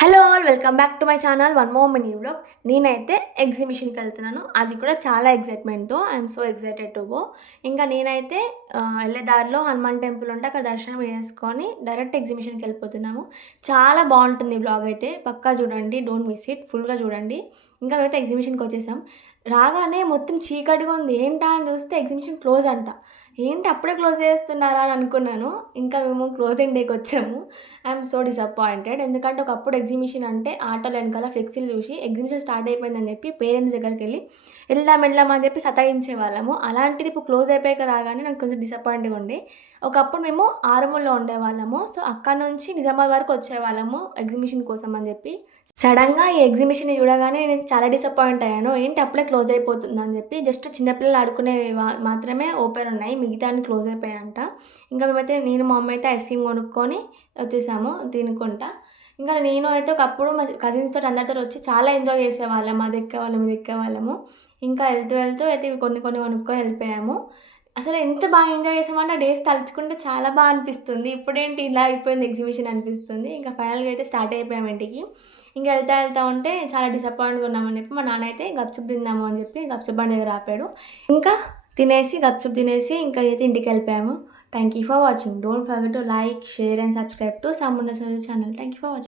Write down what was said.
Hello all welcome back to my channel one more mini vlog. నేనైతే ఎగ్జిబిషన్కి వెళ్తున్నాను, అది కూడా చాలా ఎగ్జైట్మెంట్తో. I'm so excited to go. ఇంకా నేనైతే వెళ్ళే దారిలో హనుమాన్ టెంపుల్ ఉంటే అక్కడ దర్శనం చేసుకొని డైరెక్ట్ ఎగ్జిబిషన్కి వెళ్ళిపోతున్నాము. చాలా బాగుంటుంది వ్లాగ్ అయితే, పక్కా చూడండి, డోంట్ మిస్ ఇట్, ఫుల్గా చూడండి. ఇంకా మేమైతే ఎగ్జిబిషన్కి వచ్చేసాం. రాగానే మొత్తం చీకటిగా ఉంది, ఏంటా అని చూస్తే ఎగ్జిబిషన్ క్లోజ్ అంట. ఏంటి అప్పుడే క్లోజ్ చేస్తున్నారా అని అనుకున్నాను. ఇంకా మేము క్లోజింగ్ డేకి వచ్చాము. ఐఎమ్ సో డిసప్పాయింటెడ్, ఎందుకంటే ఒకప్పుడు ఎగ్జిబిషన్ అంటే ఆటోల వెనకాల ఫ్లెక్సీలు చూసి ఎగ్జిబిషన్ స్టార్ట్ అయిపోయిందని చెప్పి పేరెంట్స్ దగ్గరికి వెళ్ళి వెళ్దాం అని చెప్పి సతాయించే వాళ్ళము. అలాంటిది ఇప్పుడు క్లోజ్ అయిపోయాక రాగానే నాకు కొంచెం డిసప్పాయింట్గా ఉండే. ఒకప్పుడు మేము ఆరుమూలలో ఉండేవాళ్ళము, సో అక్కడ నుంచి నిజామాబాద్ వరకు వచ్చేవాళ్ళము ఎగ్జిబిషన్ కోసం అని చెప్పి. సడన్గా ఈ ఎగ్జిబిషన్ చూడగానే నేను చాలా డిసప్పాయింట్ అయ్యాను. ఏంటి అప్పుడే క్లోజ్ అయిపోతుందని చెప్పి. జస్ట్ చిన్నపిల్లలు ఆడుకునేవి మాత్రమే ఓపెన్ ఉన్నాయి, మిగతా అన్ని క్లోజ్ అయిపోయాయంట. ఇంకా మేమైతే నేను మా అమ్మ అయితే ఐస్ క్రీమ్ కొనుక్కొని వచ్చేసాము తినుకుంటా. ఇంకా నేను అయితే ఒకప్పుడు మా కజిన్స్ తోటి అందరితో వచ్చి చాలా ఎంజాయ్ చేసేవాళ్ళం, అది ఎక్కేవాళ్ళం ఇది ఎక్కేవాళ్ళము. ఇంకా వెళ్తూ వెళ్తూ అయితే ఇవి కొన్ని కొన్ని కొనుక్కొని వెళ్ళిపోయాము. అసలు ఎంత బాగా ఎంజాయ్ చేసామంటే ఆ డేస్ తలుచుకుంటే చాలా బాగా అనిపిస్తుంది. ఇప్పుడేంటి ఇలా అయిపోయింది ఎగ్జిబిషన్ అనిపిస్తుంది. ఇంకా ఫైనల్గా అయితే స్టార్ట్ అయిపోయాము ఇంటికి. ఇంకా వెళ్తా ఉంటే చాలా డిసప్పాయింట్గా ఉన్నామని చెప్పి మా నాన్న అయితే గప్చుప్ తిందాము అని చెప్పి గప్చుప్ బండి దగ్గర ఆపాడు. ఇంకా తినేసి గప్చుప్ తినేసి ఇంకా అయితే ఇంటికి వెళ్ళిపోయాము. Thank you for watching. Don't forget to like, share and subscribe to సమ్మున్న channel. Thank you for watching.